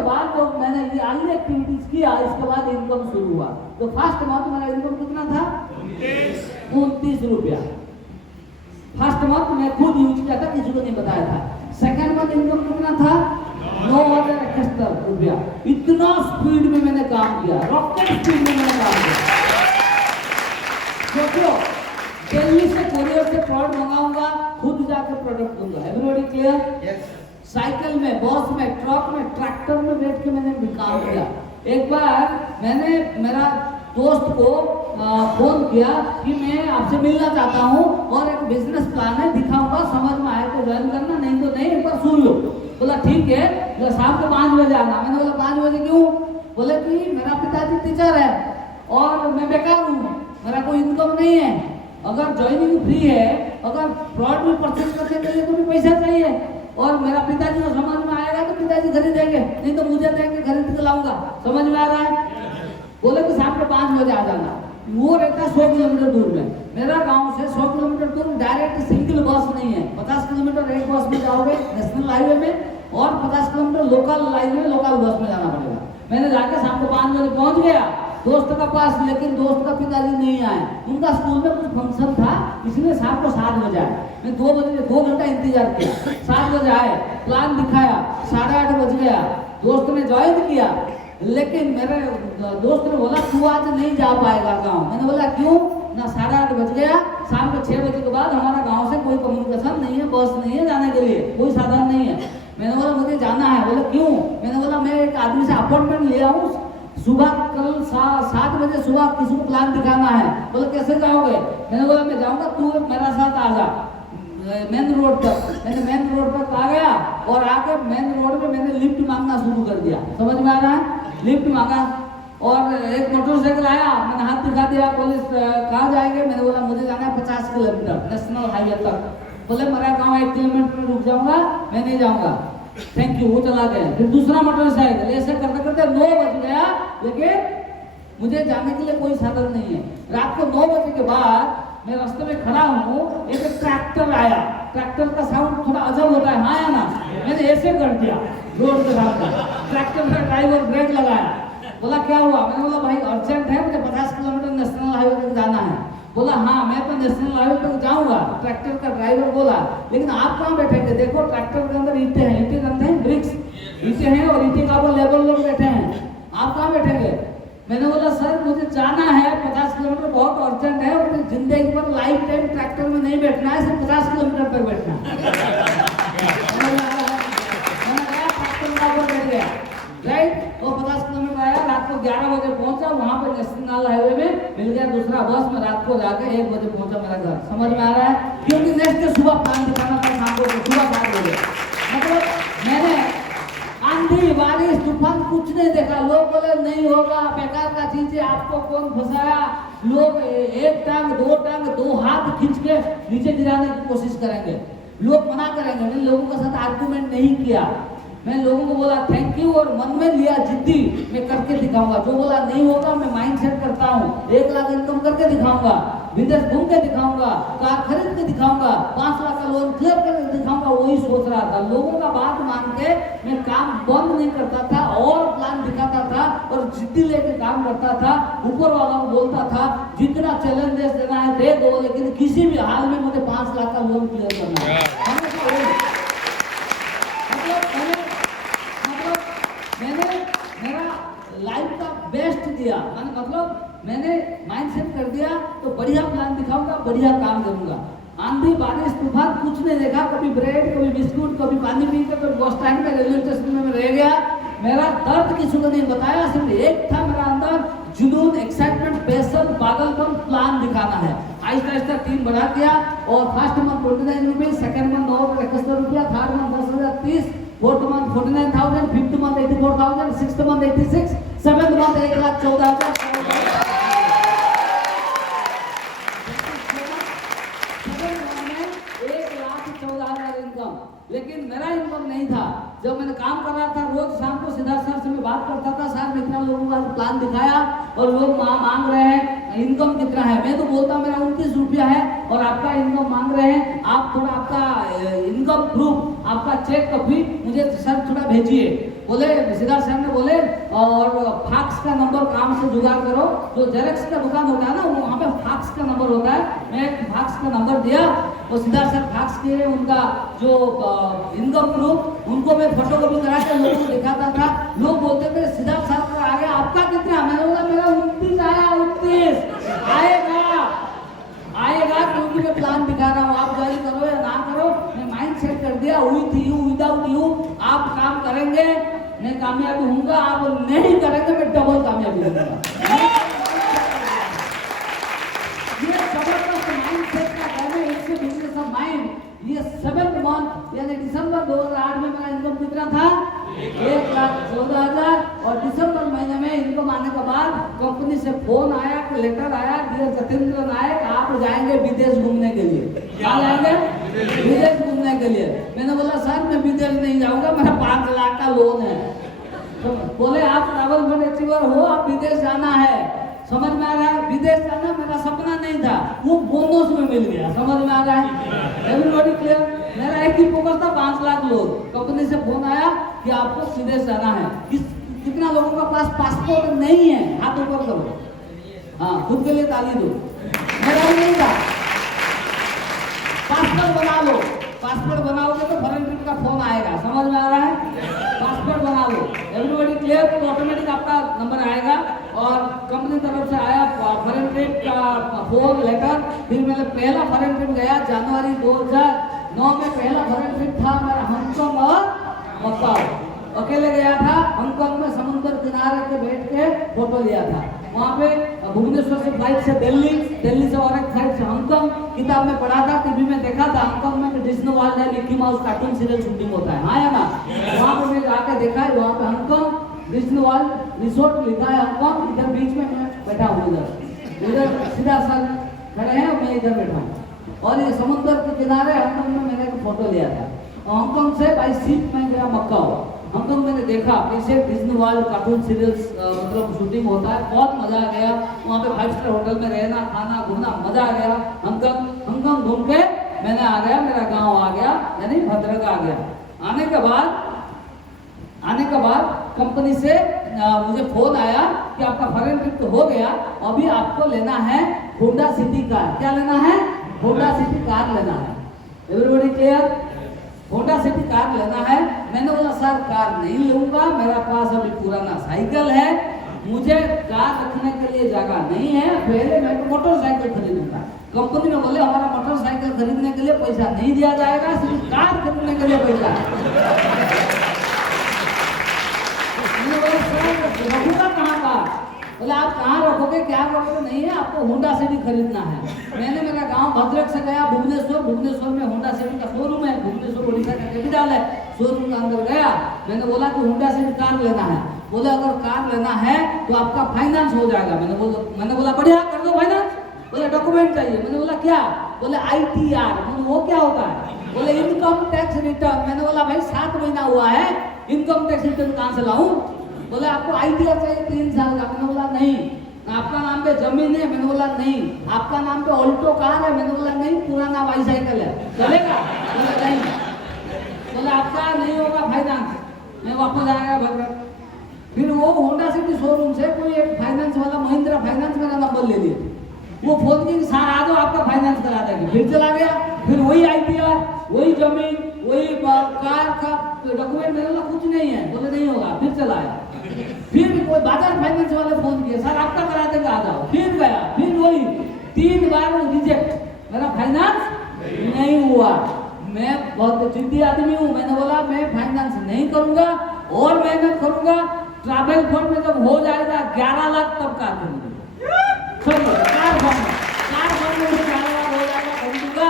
उसके बाद जो मैंने ये अन्य एक्टिविटीज किया, इसके बाद इनकम शुरू हुआ। तो फर्स्ट मंथ मेरा इनकम कितना था? 29 रुपया। फर्स्ट मंथ मैं खुद यूज किया था, किसी को नहीं बताया था। सेकेंड मंथ इनकम कितना था? 9,71 रुपया। इतना स्पीड में मैंने काम किया, रॉकेट स्पीड में मैंने काम किया। क्यों? दिल्ली से कोरियर से प्रोडक्ट मंगाऊंगा, खुद जाकर प्रोडक्ट दूंगा। Everybody clear? साइकिल में, बस में, ट्रक में, ट्रैक्टर में बैठ के मैंने काम किया। एक बार मैंने मेरा दोस्त को फोन किया कि मैं आपसे मिलना चाहता हूँ और एक बिजनेस प्लान है, दिखाऊंगा, समझ में आए तो ज्वाइन करना, नहीं तो नहीं, एक बार सुन लो। बोला ठीक है, बोला शाम को 5 बजे आना। मैंने बोला 5 बजे क्यों? बोले कि मेरा पिताजी टीचर है और मैं बेकार हूँ, मेरा कोई इनकम नहीं है, अगर ज्वाइनिंग फ्री है, अगर प्लॉट में परचेज करने के लिए तो भी पैसा चाहिए, और मेरा पिताजी को समझ में आएगा तो पिताजी खरीदेंगे, नहीं तो मुझे देंगे, खरीद के लाऊंगा। समझ में आ रहा है? बोले कि शाम को 5 बजे आ जाना। वो रहता 100 किलोमीटर दूर में, मेरा गांव से 100 किलोमीटर दूर डायरेक्ट सिंगल बस नहीं है। 50 किलोमीटर एक बस में जाओगे नेशनल हाईवे में, और 50 किलोमीटर लोकल लाइन में, लोकल बस में जाना पड़ेगा। मैंने जाके शाम को 5 बजे पहुंच गया दोस्त का पास, लेकिन दोस्त का पिताजी नहीं आए, उनका स्कूल में कुछ फंक्शन था, इसलिए शाम को 7 बजे आए। मैं 2 घंटा इंतजार किया, 7 बजे आए, प्लान दिखाया, 8:30 बज गया, दोस्त ने ज्वाइन किया, लेकिन मेरे दोस्त ने बोला तू आज नहीं जा पाएगा गाँव। मैंने बोला क्यों? ना 8:30 बज गया, शाम को 6 बजे के बाद हमारा गाँव से कोई कम्युनिकेशन नहीं है, बस नहीं है जाने के लिए, कोई साधन नहीं है। मैंने बोला मुझे जाना है। बोला क्यों? मैंने बोला मैं एक आदमी से अपॉइंटमेंट लिया हूँ, सुबह कल 7 बजे सुबह किसी को प्लान दिखाना है। बोले कैसे जाओगे? मैंने बोला मैं जाऊंगा, तू मेरा साथ आ जा मेन रोड तक। मैंने मेन रोड तक आ गया और आकर मेन रोड में मैंने लिफ्ट मांगना शुरू कर दिया। समझ में आ रहा है? लिफ्ट मांगा और एक मोटरसाइकिल आया, मैंने हाथ दिखा दिया, पुलिस कहाँ जाएंगे? मैंने बोला मुझे जाना है 50 किलोमीटर नेशनल हाईवे तक। बोले मेरा गाँव 1 किलोमीटर रुक जाऊंगा, मैं नहीं जाऊंगा, थैंक यू। वो चला गया। फिर दूसरा मोटरसाइकिल, ऐसे करते करते 9 बज गया, लेकिन मुझे जाने के लिए कोई साधन नहीं है। रात को 9 बजे के बाद मैं रास्ते में खड़ा हूँ, एक ट्रैक्टर आया, ट्रैक्टर का साउंड थोड़ा अजब होता है, हाँ या ना? मैंने ऐसे कर दिया रोड के सामने, ट्रैक्टर का ड्राइवर ब्रेक लगाया। बोला क्या हुआ? मैंने बोला भाई अर्जेंट है, मुझे 50 किलोमीटर नेशनल हाईवे तक जाना है। बोला हाँ मैं तो नेशनल हाईवे तक जाऊंगा। ट्रैक्टर का ड्राइवर बोला लेकिन आप कहाँ बैठेंगे? देखो ट्रैक्टर के अंदर ईंटें हैं, ईंटें जानते हैं, ब्रिक्स ईंटें हैं, और ईंटें का ऊपर लेबर लोग बैठे हैं, आप कहाँ बैठेंगे? मैंने बोला सर मुझे जाना है 50 किलोमीटर, बहुत अर्जेंट है, और जिंदगी पर लाइफ टाइम ट्रैक्टर में नहीं बैठना है, सिर्फ 50 किलोमीटर पर बैठना है। राइट, वो 50 किलोमीटर आया, रात को 11 बजे पहुंचा, वहां पर नेशनल हाईवे में मिल गया दूसरा बस में, रात को जाके 1 बजे पहुंचा मेरा घर। समझ में आ रहा है? क्योंकि नेक्स्ट डे सुबह प्लान दिखाना था, शाम को सुबह 7 बजे। मतलब मैंने आंधी बारिश तूफान कुछ नहीं देखा। लोग बोले नहीं होगा, बेकार का चीज है, आपको कौन फंसाया। लोग 1 टांग 2 टांग 2 हाथ खींच के नीचे गिराने की कोशिश करेंगे, लोग मना करेंगे। मैंने लोगों के साथ आर्गुमेंट नहीं किया, मैं लोगों को बोला थैंक यू, और मन में लिया जिद्दी, मैं करके दिखाऊंगा। जो बोला नहीं होगा, मैं माइंड सेट करता हूँ, 1 लाख इनकम करके दिखाऊंगा, विदेश घूम के दिखाऊंगा, कार खरीद के दिखाऊंगा, 5 लाख का लोन क्लियर करके दिखाऊंगा। वही सोच रहा था। लोगों का बात मान के मैं काम बंद नहीं करता था, और प्लान दिखाता था, और जिद्दी लेके काम करता था। ऊपर वाला को बोलता था जितना चैलेंजेस देना है दे दो, लेकिन किसी भी हाल में मुझे 5 लाख का लोन क्लियर करना है। मैंने मेरा लाइफ का बेस्ट दिया, मतलब मैंने माइंड सेट कर दिया तो बढ़िया प्लान दिखाऊंगा, बढ़िया काम करूंगा। आंधी बारिश तूफान कुछ नहीं देखा, कभी ब्रेड, कभी बिस्कुट, कभी पानी पी के, कभी बस स्टैंड पे, रेलवे स्टेशन में रह गया। मेरा दर्द किसी को नहीं बताया, सिर्फ एक था मेरा अंदर जुनून, एक्साइटमेंट, पैशन, पागलपन, प्लान दिखाना है। आहिस्ता आहिस्ता 3 बढ़ा दिया, और फर्स्ट मंथ 29 रुपये, सेकंड मंथ 971 रुपया, third month 10,030, fourth month 49,000, fifth month 84,000, sixth month 86, seventh month 1,14,000। Income, लेकिन मेरा इनकम नहीं था। जब मैंने काम कर रहा था, रोज शाम को सीधा सर से मैं बात करता था, सर मैं इतना लोगों का प्लान दिखाया और लोग मांग रहे हैं इनकम कितना है। मैं तो बोलता मेरा 29 रुपया है और आपका इनकम मांग रहे हैं, आप थोड़ा आपका इनकम प्रूफ, आपका चेक कॉपी मुझे सर थोड़ा भेजिए। बोले सिद्धार्थ सर ने बोले और फैक्स का नंबर काम से जुगाड़ करो, जो जेरॉक्स का दुकान होता है ना वहाँ पे फैक्स का नंबर होता है। मैं फैक्स का नंबर दिया और सिद्धार्थ सर फैक्स के उनका जो इनकम प्रूफ उनको मैं फोटोकॉपी करा के लोगों को दिखाता था। लोग बोलते थे सिद्धार्थ सर का आ गया, आपका कितना? मैंने बोला मेरा 29 आया, 29 आएगा क्योंकि मैं प्लान दिखा रहा हूँ, आप जारी करो या ना करो, मैं माइंड सेट कर दिया, विथ यू विदाउट यू आप काम करेंगे मैं कामयाबी हूँगा, आप नहीं करेंगे मैं डबल कामयाबी हूँगा। ये जबरदस्त माइंड सेट का काम है, इससे बिजनेस ऑफ माइंड। ये 7th मंथ यानी दिसंबर 2008 में मेरा इनकम कितना था? 1,14,000। और दिसंबर महीने में इनकम आने के बाद कंपनी से फोन आया, लेटर आया, डियर सत्येंद्र नायक आप जाएंगे विदेश घूमने के लिए। क्या जाएंगे? विदेश घूमने के लिए। मैंने बोला सर मैं विदेश नहीं जाऊंगा, मेरा 5 लाख का लोन है। तो बोले आप ट्रैवल फंड अचीवर हो, आप विदेश जाना है। समझ में आ रहा है? विदेश जाना मेरा सपना नहीं था, वो बोनस में मिल गया। समझ में आ रहा है? Everybody clear? मेरा एक ही फोकस था 5 लाख लोन। कंपनी से फोन आया कि आपको विदेश जाना है। कितना लोगों का पास पासपोर्ट नहीं है? हाथ ऊपर करो। हाँ, खुद के लिए ताली दो। मेरा नहीं था। पासपोर्ट बना लो, पासपोर्ट बनाओगे तो फॉरेन ट्रिप का फोन आएगा। समझ में आ रहा है? पासपोर्ट बना लो। Everybody clear? तो ऑटोमेटिक आपका नंबर आएगा और कंपनी तरफ से आया फॉरेन ट्रिप का फोन लेटर। फिर मैंने पहला फॉरेन ट्रिप गया जनवरी 2009 में। पहला फॉरेन ट्रिप था मेरा हांगकांग और मकाओ। अकेले गया था, हांगकांग में समुद्र किनारे पे बैठ के फोटो लिया था। वहाँ पे भुवनेश्वर से फ्लाइट से दिल्ली, दिल्ली से और एक फ्लाइट से हांगकांग। किताब में पढ़ा था, टीवी में देखा था, हांगकांग में डिज्नी वर्ल्ड है, Mickey mouse cartoon serial shooting होता है। हाँ या ना? वहाँ पे मैं जाके देखा है, वहाँ पे हांगकांग डिज्नी वर्ल्ड रिसोर्ट लिखा है हांगकांग। इधर बीच में मैं बैठा हूँ, इधर सीधा सर खड़े हैं, मैं इधर बैठा हूँ और ये समुद्र के किनारे हांगकांग में मैंने एक फोटो लिया था। हांगकांग से बाई शिप में गया मक्काओ। हांगकांग मैंने देखा कैसे डिज्नी वर्ल्ड कार्टून सीरियल्स मतलब शूटिंग होता है। बहुत मजा आ गया वहाँ पे 5 स्टार होटल में रहना, खाना, घूमना, मजा आ गया। हांगकांग घूम के मैंने आ गया, मेरा गांव आ गया यानी भद्रक आ गया। आने के बाद कंपनी से मुझे फोन आया कि आपका फॉरेन ट्रिप तो हो गया, अभी आपको लेना है होंडा सिटी कार। क्या लेना है? होंडा सिटी कार लेना है। Everybody clear? Honda city car लेना है। मैंने बोला सर कार नहीं लूंगा, मेरा पास अभी पुराना साइकिल है, मुझे कार रखने के लिए जगह नहीं है, पहले मैं मोटरसाइकिल खरीदूंगा। कंपनी में बोले हमारा मोटरसाइकिल खरीदने के लिए पैसा नहीं दिया जाएगा, सिर्फ कार खरीदने के लिए पैसा है। रखूंगा कहाँ का? बोले आप कहाँ रखोगे, क्या रखोगे? नहीं है, आपको होंडा सिटी खरीदना है। मैंने मेरा गांव भद्रक से गया भुवनेश्वर में होंडा सिटी का शोरूम है, भुवनेश्वर उड़ीसा का कैपिटल है। शोरूम के अंदर गया, मैंने बोला कि होंडा सिटी कार लेना है। बोले अगर कार लेना है तो आपका फाइनेंस हो जाएगा। मैंने बोला बढ़िया, कर दो फाइनेंस। बोले डॉक्यूमेंट चाहिए। मैंने बोला क्या? बोले ITR। मैंने वो क्या होता है? बोले इनकम टैक्स रिटर्न। मैंने बोला भाई 7 महीना हुआ है, इनकम टैक्स रिटर्न कहाँ से लाऊं? बोले आपको ITR चाहिए 3 साल का। मैंने बोला नहीं। आपका नाम पे जमीन है? मैंने बोला नहीं। आपका नाम पे ऑल्टो कार है? मैंने बोला नहीं, पुराना बाईसाइकिल है, चलेगा? बोले नहीं। बोले आपका नहीं होगा फाइनेंस, मैं वापस आएगा भद्रक। फिर वो होंडा सिटी शोरूम से कोई एक फाइनेंस वाला महिंद्रा फाइनेंस मेरा नंबर ले लिया। वो फोन की सर आ जाओ आपका फाइनेंस करा देंगे। फिर चला गया, फिर वही ITR, वही जमीन, वही कार का डॉक्यूमेंट। मेरे पास कुछ नहीं है। बोले नहीं होगा। फिर चला आया। फिर कोई बाजार फाइनेंस वाले फोन किए, सर आपका करा देंगे, आ जाओ। फिर गया, फिर वही 3 बार रिजेक्ट, मेरा फाइनेंस नहीं हुआ। मैं बहुत जिद्दी आदमी हूँ। मैंने बोला मैं फाइनेंस नहीं करूंगा और मेहनत करूंगा। ट्रैवल फंड में जब हो जाएगा 11 लाख तब कार खरीदूंगा। कार फंड में 11 लाख हो जाएगा, खरीदूंगा।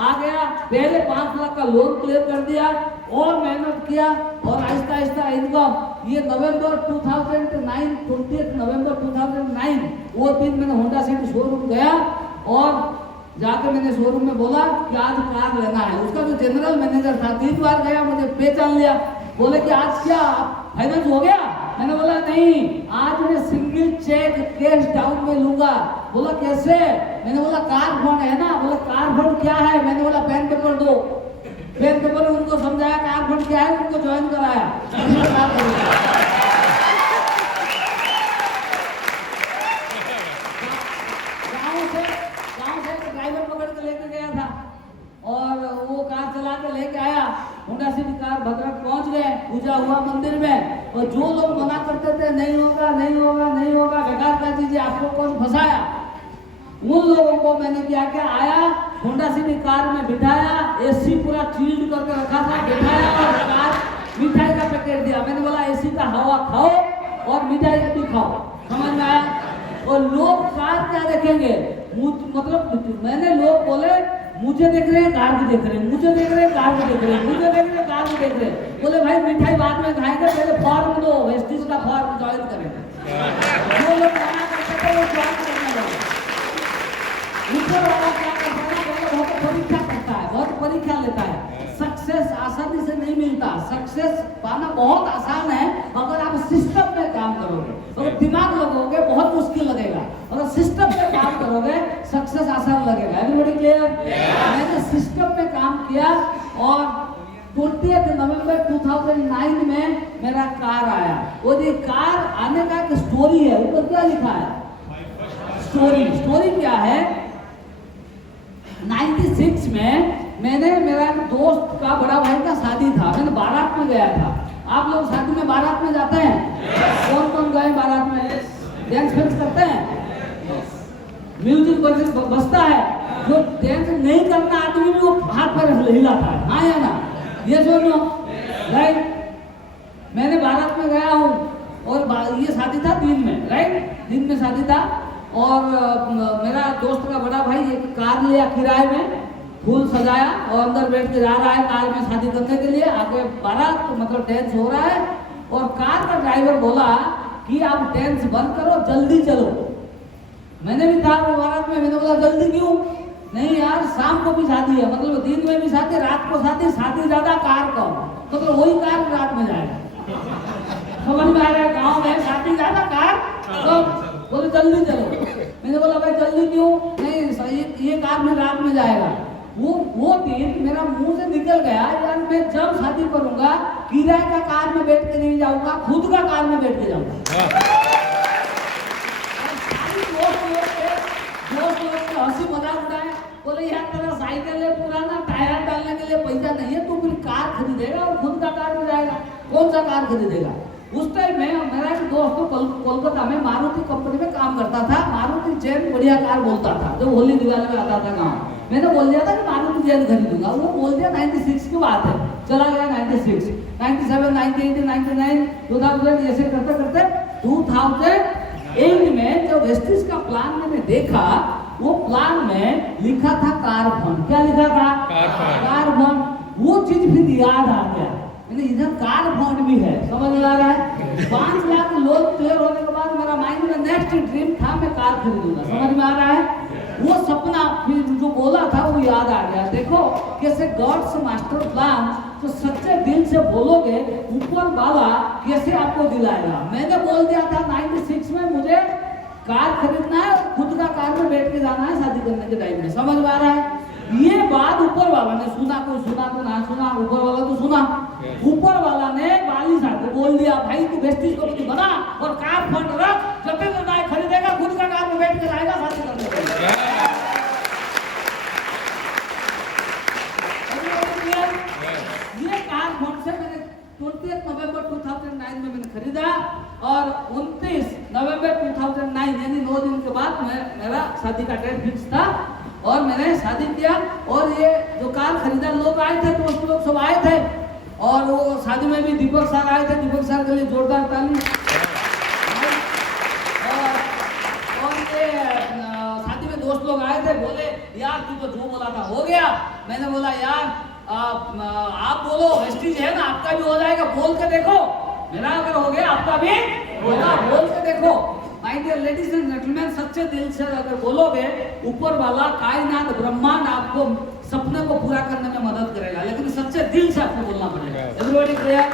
आ गया, पहले 5 लाख का लोन क्लियर कर दिया और मेहनत किया और आहिस्ता आहिस्ता इनकम। ये नवंबर 2009, 20 नवंबर 2009 वो दिन मैंने होंडा सिटी शोरूम गया और जाके मैंने शोरूम में बोला कि आज कार लेना है। उसका जो जनरल मैनेजर था 3 बार गया, मुझे पहचान लिया। बोले कि आज क्या फाइनेंस हो गया? मैंने बोला नहीं, आज मैं सिंगल चेक कैश डाउन में लूंगा। बोला कैसे? मैंने बोला कार फंड है ना। बोला कार फंड क्या है? मैंने बोला पेन पेपर दो। फिर तो मैंने उनको समझाया कार फंड क्या है, उनको ज्वाइन कराया। गांव से ड्राइवर पकड़ के लेके गया था और वो कार चला के लेके आया। होंडा सिटी कार भद्रक पहुंच गए, पूजा हुआ मंदिर में। और जो लोग मना करते थे नहीं होगा नहीं होगा नहीं होगा, बेकार का चीजें, आपको कौन फंसाया, उन लोगों को मैंने क्या क्या आया, होंडा सिटी कार में बिठाया, एसी पूरा चिल्ड करके रखा था, बिठाया और कार मिठाई का पैकेट दिया। मैंने बोला एसी का हवा खाओ और मिठाई भी खाओ, समझ में आया। और लोग कार क्या देखेंगे, मतलब मैंने लोग बोले मुझे देख रहे हैं कार भी देख रहे हैं, मुझे देख रहे हैं कार भी देख रहे हैं, मुझे देख रहे हैं कार भी देख रहे हैं। बोले भाई मिठाई बाद में खाएंगे, पहले फॉर्म दो, वेस्टिज का फॉर्म ज्वाइन करेंगे। जो लोग मना करते थे वो ज्वाइन करने लगे। ऊपर वाला क्या करता है, बहुत परीक्षा करता है, बहुत परीक्षा लेता है। सक्सेस आसानी से नहीं मिलता, सक्सेस पाना बहुत आसान है अगर आप सिस्टम में काम करोगे। अगर दिमाग लगाओगे बहुत मुश्किल लगेगा, अगर सिस्टम में काम करोगे सक्सेस आसान लगेगा। Everybody clear? मैंने सिस्टम में काम किया और 20 नवंबर 2009 में मेरा कार आया। वो जो कार आने का एक स्टोरी है, ऊपर क्या लिखा है, स्टोरी क्या है, 96 में मैंने, मेरा एक दोस्त का बड़ा भाई का शादी था, मैंने बारात में गया था। आप लोग शादी में बारात में जाते हैं, कौन कौन गए बारात में, डांस फेंस करते हैं, म्यूजिक बजता है, जो डांस नहीं करना आदमी भी वो हाथ पर हिलाता है, हाँ या ना, ये सुनो राइट। मैंने बारात में गया हूँ और ये शादी था दिन में, राइट, दिन में शादी था। और मेरा दोस्त का बड़ा भाई एक कार लिया किराए में, फूल सजाया और अंदर बैठ के जा रहा है कार में शादी करने के लिए। आगे बारात तो मतलब डांस हो रहा है और कार का ड्राइवर बोला कि आप डांस बंद करो, जल्दी चलो। मैंने भी था वो बारात में, मैंने बोला जल्दी क्यों, नहीं यार शाम को भी शादी है, मतलब दिन में भी शादी, रात को शादी, शादी ज्यादा कार कम, मतलब वही कार रात में जाएगा। समझ में आ रहा है, गाँव में शादी ज्यादा कार तो बोले जल्दी चलो। मैंने बोला भाई जल्दी क्यों, नहीं ये कार में रात में जाएगा। वो दिन मेरा मुंह से निकल गया, यार मैं जब शादी करूंगा किराए का कार में बैठ के नहीं जाऊंगा, खुद का कार में बैठ के जाऊंगा। दोस्त लोग हंसी मजाक उड़ाए, बोले यार तेरा साइकिल है पुराना, टायर डालने के लिए पैसा नहीं है, तू फिर कार खरीदेगा और खुद का कार में जाएगा, कौन सा कार खरीदेगा। उस टाइम में मेरा एक दोस्त कोलकाता में मारुति कंपनी में काम करता था, मारुति जैन बढ़िया कार बोलता था, जो होली दिवाली में आता था गाँव। मैंने बोल दिया था कि मारुति जैन खरीदूंगा, वो बोल दिया 96 की बात है, चला गया 96, 97, 98, 99, 2000, ऐसे करते करते 2008 में जब वेस्टिज का प्लान मैंने देखा, वो प्लान में लिखा था कार फंड। क्या लिखा था? Car fund. वो चीज फिर याद आ गया, इधर कार फंड भी है, समझ में आ रहा है। 5 लाख लोन क्लियर होने के बाद मेरा माइंड में नेक्स्ट ड्रीम था मैं कार खरीदूंगा, समझ में आ रहा है। वो सपना फिर जो बोला था वो याद आ गया। देखो कैसे गॉड्स मास्टर प्लान, तो सच्चे दिल से बोलोगे ऊपर वाला कैसे आपको दिलाएगा। मैंने बोल दिया था 96 में मुझे कार खरीदना है और खुद का कार में बैठ के जाना है शादी करने के टाइम में, समझ में आ रहा है। ये बात ऊपर वाला ने सुना, कोई सुना तो ना सुना, ऊपर वाला तो सुना। ऊपर वाला ने बाली साहब को बोल दिया भाई तू वेस्टिज कंपनी बना और कार फंड रख, जब तक ना खरीदेगा खुद का कार में बैठ के जाएगा शादी करने के लिए। ये कार फंड से मैंने 20 नवंबर 2009 में मैंने खरीदा और 29 नवंबर 2009 यानी 9 दिन के बाद मेरा शादी का डेट फिक्स था और मैंने शादी किया। और ये जो कार खरीदा, लोग आए थे, दोस्त लोग सब आए थे और वो शादी में भी दीपक सर आए थे, दीपक सर के लिए जोरदार ताली। और ये शादी में दोस्त लोग आए थे, बोले यार तू तो जो बोला था हो गया। मैंने बोला यार आप बोलो वेस्टिज है ना, आपका भी हो जाएगा, बोल के देखो, मेरा अगर हो गया आपका भी होगा, बोल के देखो। My dear ladies and gentleman, सच्चे दिल से अगर बोलोगे ऊपर वाला कायनात ब्रह्मांड आपको सपने को पूरा करने में मदद करेगा, लेकिन सच्चे दिल से आपको बोलना पड़ेगा। Everybody clear?